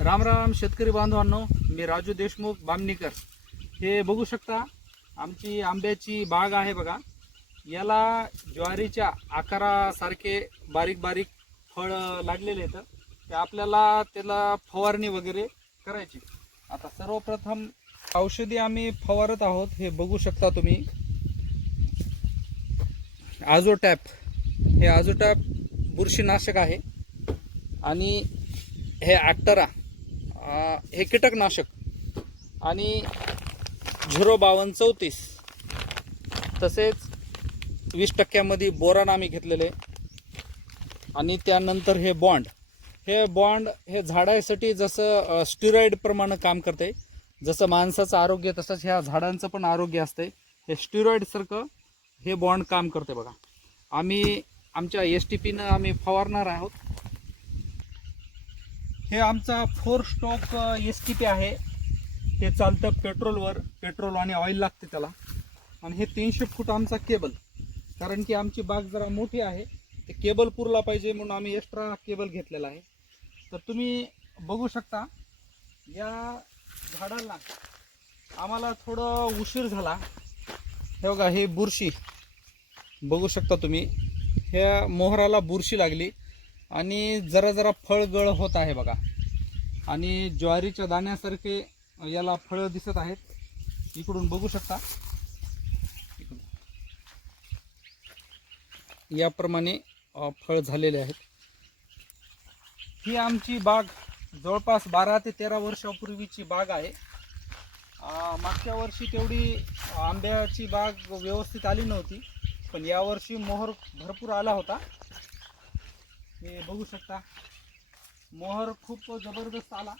राम राम शेतकरी बांधवांनो मी राजू देशमुख बामणीकर. हे बघू शकता आमची आंब्याची बाग आहे बघा. याला ज्वारीच्या आकारासारखे बारीक बारीक फळ लागलेले आहेत. ते आपल्याला त्याला फवारणी वगैरे करायची. आता सर्वप्रथम औषधी आम्ही फवारत आहोत हे बघू शकता तुम्ही. आजोटॅप. हे आजोटॅप बुरशीनाशक आहे. आणि हे ॲक्टरा हे कीटकनाशक. आणि झिरो बावन्न चौतीस. तसेच वीस टक्क्यामध्ये बोरान आम्ही घेतलेले. आणि त्यानंतर हे बॉन्ड. हे बॉन्ड हे झाडासाठी जसं स्टिरॉईडप्रमाणे काम करते. जसं माणसाचं आरोग्य तसंच ह्या झाडांचं पण आरोग्य असते. हे स्टिरॉईडसारखं हे बॉन्ड काम करते बघा. आम्ही आमच्या एस टी पीनं आम्ही फवारणार आहोत. हे आमचा four stock S T P आहे. हे चालतं पेट्रोलवर. पेट्रोल आणि ऑइल लागते त्याला. आणि हे तीनशे फूट आमचा केबल कारण की आमची बाग जरा मोठी आहे. ते केबल पुरला पाहिजे म्हणून आम्ही एक्स्ट्रा केबल घेतलेला आहे. तर तुम्ही बघू शकता या झाडाला आम्हाला थोडं उशीर झाला. हे बघा हे बुरशी. बघू शकता तुम्ही. ह्या मोहराला बुरशी लागली. आणि जरा जरा फळ गळ होत आहे बघा. आणि ज्वारीच्या दाण्यासारखे याला फळं दिसत आहेत. इकडून बघू शकता. याप्रमाणे फळ झालेले आहेत. ही आमची बाग जवळपास बारा ते तेरा वर्षापूर्वीची बाग आहे. मागच्या वर्षी तेवढी आंब्याची बाग व्यवस्थित आली नव्हती पण यावर्षी मोहर भरपूर आला होता. हे बघू शकता. मोहर खूप जबरदस्त आला.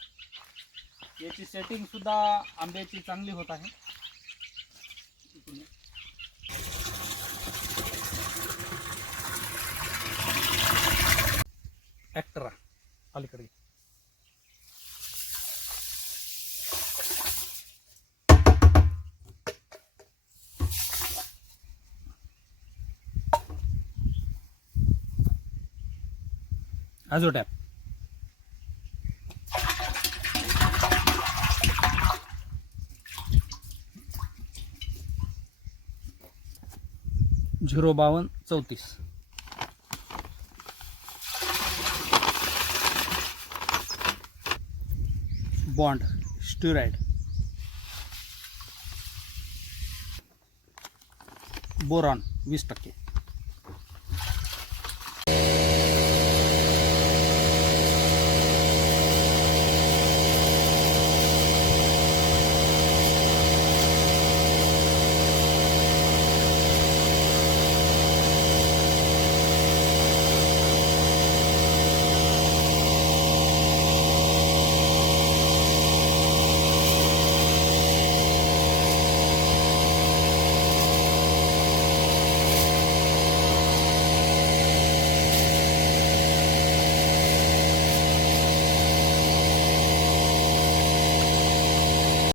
याची सेटिंग सुद्धा आंब्याची चांगली होत आहे. ॲक्टरा अलीकडे. हा जो टॅप. झिरो बावन्न चौतीस. बॉन्ड स्टिराइड. बोरॉन वीस टक्के.